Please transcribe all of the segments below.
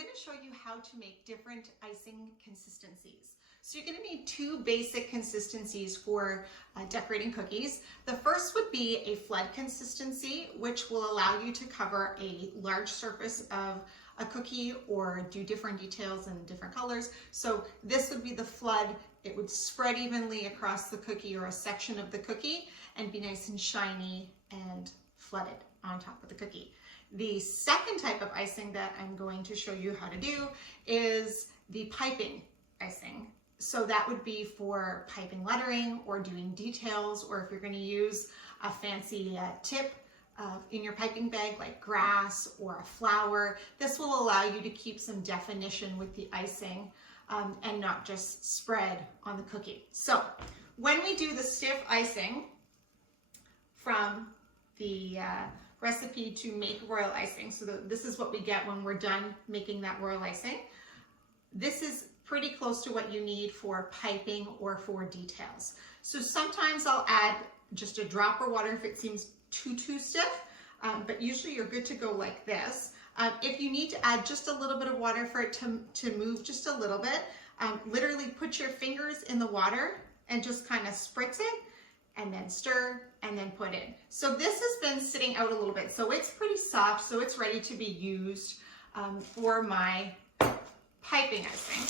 going to show you how to make different icing consistencies. So you're going to need two basic consistencies for decorating cookies. The first would be a flood consistency, which will allow you to cover a large surface of a cookie or do different details in different colors. So this would be the flood. It would spread evenly across the cookie or a section of the cookie and be nice and shiny and flooded on top of the cookie. The second type of icing that I'm going to show you how to do is the piping icing. So that would be for piping lettering or doing details, or if you're going to use a fancy tip in your piping bag like grass or a flower. This will allow you to keep some definition with the icing and not just spread on the cookie. So when we do the stiff icing from the recipe to make royal icing, so this is what we get when we're done making that royal icing. This is pretty close to what you need for piping or for details. So sometimes I'll add just a drop of water if it seems too stiff, but usually you're good to go like this. If you need to add just a little bit of water for it to move just a little bit, literally put your fingers in the water and just kind of spritz it and then stir and then put in. So this has been sitting out a little bit, so it's pretty soft, so it's ready to be used for my piping icing.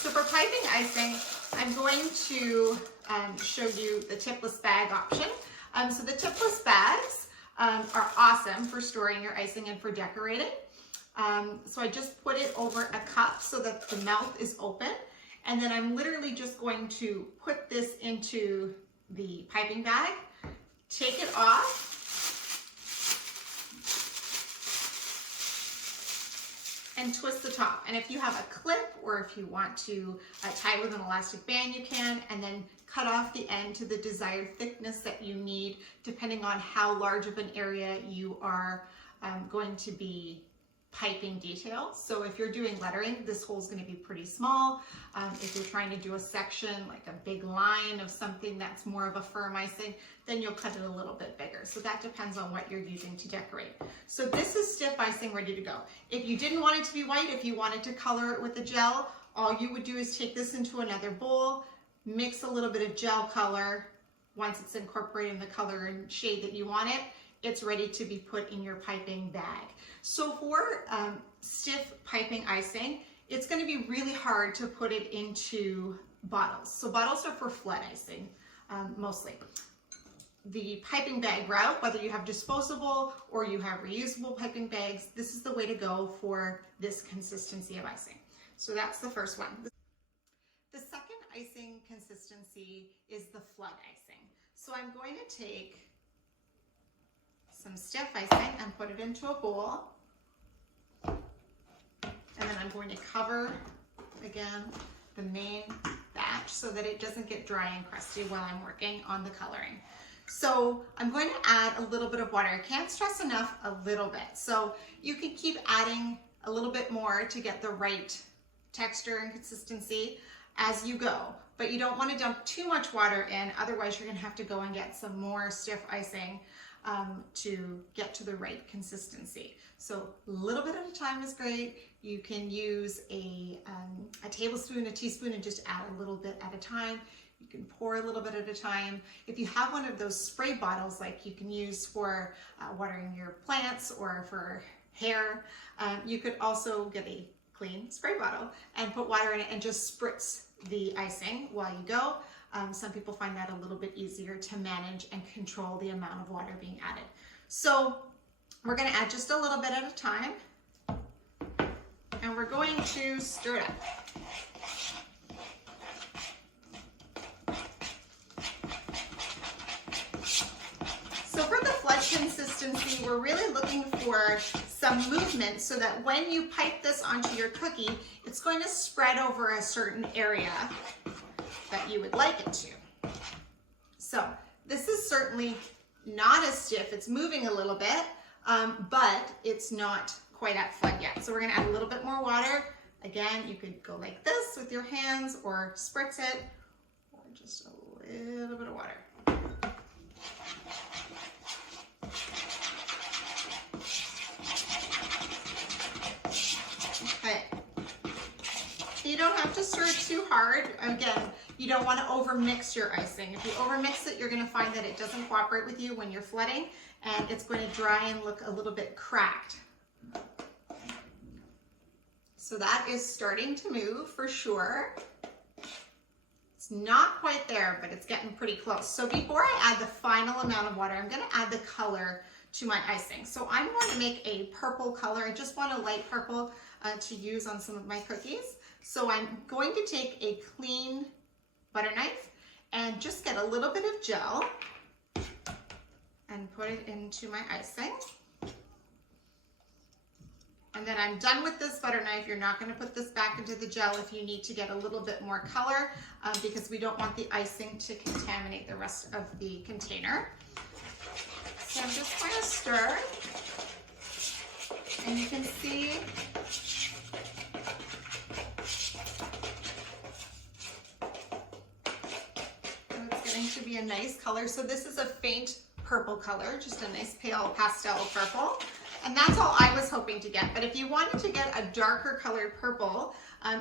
So for piping icing, I'm going to show you the tipless bag option. So the tipless bags are awesome for storing your icing and for decorating. So I just put it over a cup so that the mouth is open. And then I'm literally just going to put this into the piping bag, take it off, and twist the top. And if you have a clip or if you want to tie with an elastic band, you can, and then cut off the end to the desired thickness that you need, depending on how large of an area you are going to be piping details. So if you're doing lettering, this hole is going to be pretty small. If you're trying to do a section, like a big line of something that's more of a firm icing, then you'll cut it a little bit bigger. So that depends on what you're using to decorate. So this is stiff icing ready to go. If you didn't want it to be white, if you wanted to color it with a gel, all you would do is take this into another bowl, mix a little bit of gel color. Once it's incorporated in the color and shade that you want it, it's ready to be put in your piping bag. So for stiff piping icing, it's going to be really hard to put it into bottles. So bottles are for flood icing mostly. The piping bag route, whether you have disposable or you have reusable piping bags, this is the way to go for this consistency of icing. So that's the first one. The second icing consistency is the flood icing. So I'm going to take some stiff icing and put it into a bowl. And then I'm going to cover, again, the main batch so that it doesn't get dry and crusty while I'm working on the coloring. So I'm going to add a little bit of water. I can't stress enough, a little bit. So you can keep adding a little bit more to get the right texture and consistency as you go. But you don't want to dump too much water in, otherwise you're going to have to go and get some more stiff icing to get to the right consistency. So a little bit at a time is great. You can use a tablespoon, a teaspoon, and just add a little bit at a time. You can pour a little bit at a time. If you have one of those spray bottles like you can use for watering your plants or for hair, you could also get a clean spray bottle and put water in it and just spritz the icing while you go. Some people find that a little bit easier to manage and control the amount of water being added. So we're going to add just a little bit at a time, and we're going to stir it up. So for the flood consistency, we're really looking for some movement so that when you pipe this onto your cookie, it's going to spread over a certain area that you would like it to. So this is certainly not as stiff. It's moving a little bit, but it's not quite at flood yet. So we're going to add a little bit more water. Again, you could go like this with your hands or spritz it, or just a little bit of water. Okay. You don't have to stir it too hard. Again, you don't want to overmix your icing. If you overmix it, you're going to find that it doesn't cooperate with you when you're flooding, and it's going to dry and look a little bit cracked. So that is starting to move for sure. It's not quite there, but it's getting pretty close. So before I add the final amount of water, I'm going to add the color to my icing. So I'm going to make a purple color. I just want a light purple to use on some of my cookies. So I'm going to take a clean butter knife and just get a little bit of gel and put it into my icing. And then I'm done with this butter knife. You're not going to put this back into the gel if you need to get a little bit more color because we don't want the icing to contaminate the rest of the container. So I'm just going to stir, and you can see it's getting to be a nice color. So this is a faint purple color, just a nice pale pastel purple. And that's all I was hoping to get. But if you wanted to get a darker colored purple,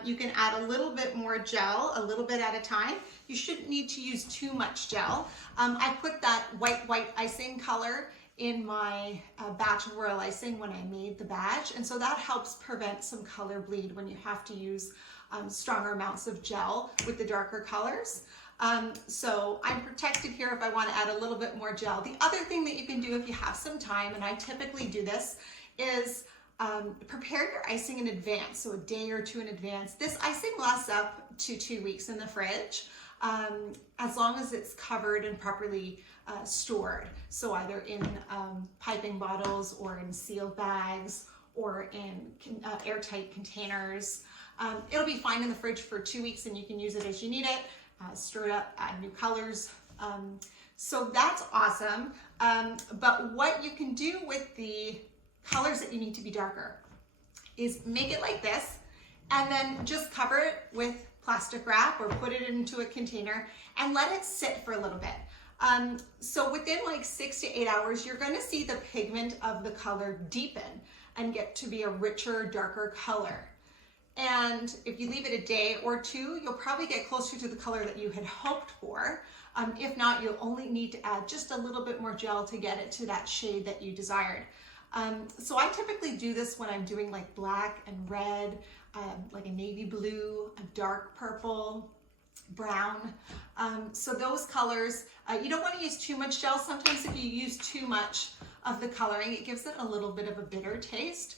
you can add a little bit more gel, a little bit at a time. You shouldn't need to use too much gel. I put that white icing color in my batch of royal icing when I made the batch. And so that helps prevent some color bleed when you have to use stronger amounts of gel with the darker colors. So I'm protected here if I want to add a little bit more gel. The other thing that you can do if you have some time, and I typically do this, is prepare your icing in advance, so a day or two in advance. This icing lasts up to 2 weeks in the fridge, as long as it's covered and properly stored. So either in piping bottles or in sealed bags or in airtight containers. It'll be fine in the fridge for 2 weeks and you can use it as you need it. Stir it up, add new colors. So that's awesome. But what you can do with the colors that you need to be darker is make it like this and then just cover it with plastic wrap or put it into a container and let it sit for a little bit. So within like 6 to 8 hours, you're going to see the pigment of the color deepen and get to be a richer, darker color. And if you leave it a day or two, you'll probably get closer to the color that you had hoped for. If not, you'll only need to add just a little bit more gel to get it to that shade that you desired. So I typically do this when I'm doing like black and red, like a navy blue, a dark purple, brown. So those colors, you don't want to use too much gel. Sometimes if you use too much of the coloring, it gives it a little bit of a bitter taste.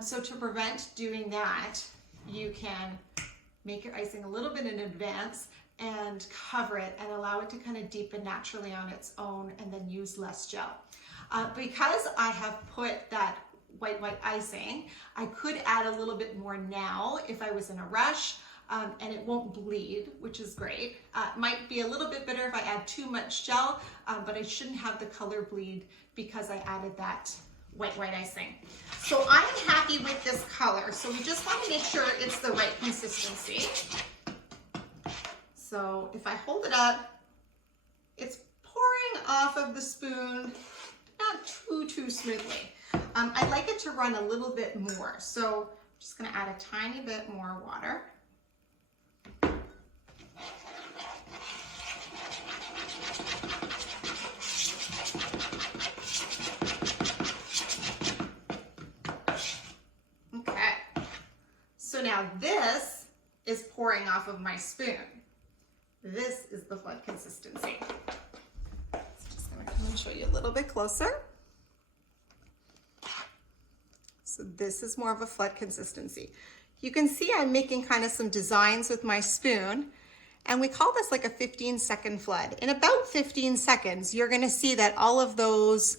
So to prevent doing that, you can make your icing a little bit in advance and cover it and allow it to kind of deepen naturally on its own and then use less gel. Because I have put that white icing, I could add a little bit more now if I was in a rush, and it won't bleed, which is great. It might be a little bit bitter if I add too much gel, but I shouldn't have the color bleed because I added that white icing. So I'm happy with this color. So we just want to make sure it's the right consistency. So if I hold it up, it's pouring off of the spoon, not too smoothly. I'd like it to run a little bit more. So I'm just going to add a tiny bit more water. So now this is pouring off of my spoon. This is the flood consistency. So just gonna come and show you a little bit closer. So this is more of a flood consistency. You can see I'm making kind of some designs with my spoon, and we call this like a 15-second flood. In about 15 seconds, you're gonna see that all of those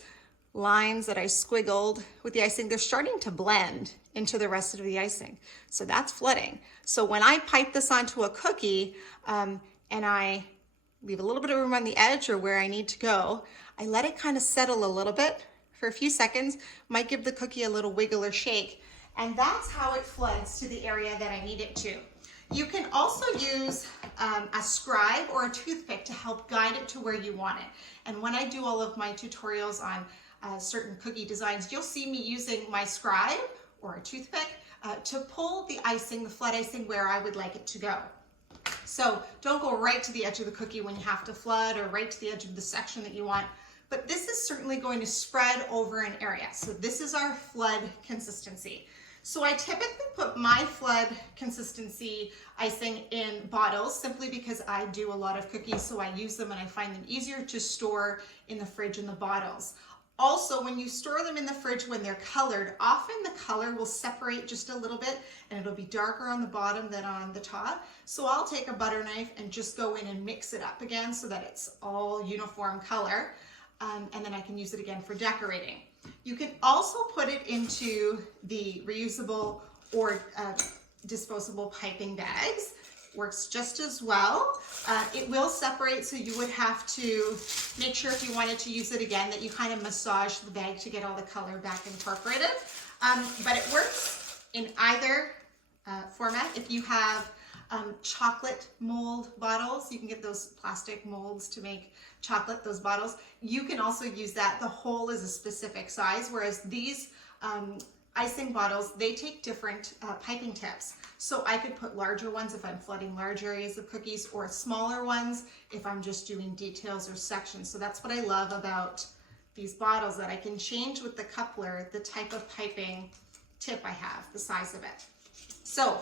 lines that I squiggled with the icing, they're starting to blend into the rest of the icing. So that's flooding. So when I pipe this onto a cookie and I leave a little bit of room on the edge or where I need to go, I let it kind of settle a little bit for a few seconds, might give the cookie a little wiggle or shake, and that's how it floods to the area that I need it to. You can also use a scribe or a toothpick to help guide it to where you want it. And when I do all of my tutorials on certain cookie designs, you'll see me using my scribe or a toothpick to pull the icing, the flood icing, where I would like it to go. So don't go right to the edge of the cookie when you have to flood, or right to the edge of the section that you want, but this is certainly going to spread over an area. So this is our flood consistency. So I typically put my flood consistency icing in bottles simply because I do a lot of cookies, so I use them and I find them easier to store in the fridge in the bottles. Also, when you store them in the fridge when they're colored, often the color will separate just a little bit and it'll be darker on the bottom than on the top. So I'll take a butter knife and just go in and mix it up again so that it's all uniform color, and then I can use it again for decorating. You can also put it into the reusable or disposable piping bags. Works just as well. It will separate, so you would have to make sure if you wanted to use it again that you kind of massage the bag to get all the color back incorporated. But it works in either format. If you have chocolate mold bottles, you can get those plastic molds to make chocolate, those bottles. You can also use that. The hole is a specific size, whereas these icing bottles, they take different piping tips. So I could put larger ones if I'm flooding large areas of cookies, or smaller ones if I'm just doing details or sections. So that's what I love about these bottles, that I can change with the coupler the type of piping tip I have, the size of it. So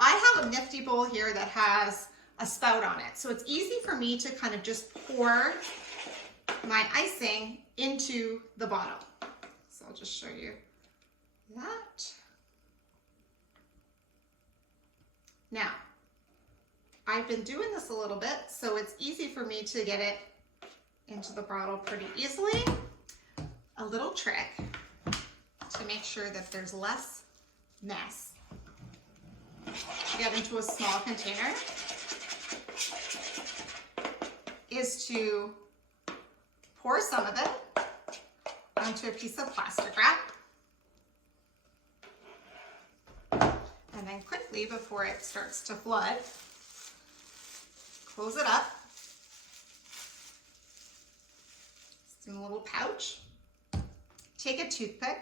I have a nifty bowl here that has a spout on it. So it's easy for me to kind of just pour my icing into the bottle. So I'll just show you that. Now, I've been doing this a little bit, so it's easy for me to get it into the bottle pretty easily. A little trick to make sure that there's less mess. Get into a small container is to pour some of it onto a piece of plastic wrap. And then quickly, before it starts to flood, close it up. It's in a little pouch. Take a toothpick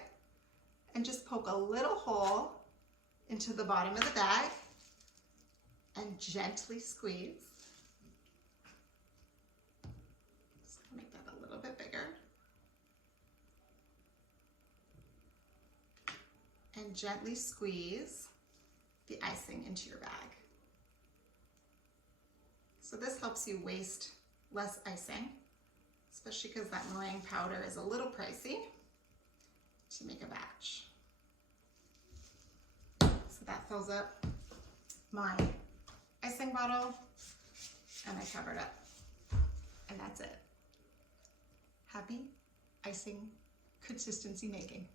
and just poke a little hole into the bottom of the bag and gently squeeze. Just make that a little bit bigger. And gently squeeze the icing into your bag. So this helps you waste less icing, especially because that meringue powder is a little pricey to make a batch. So that fills up my icing bottle, and I covered up, and that's it. Happy icing consistency making.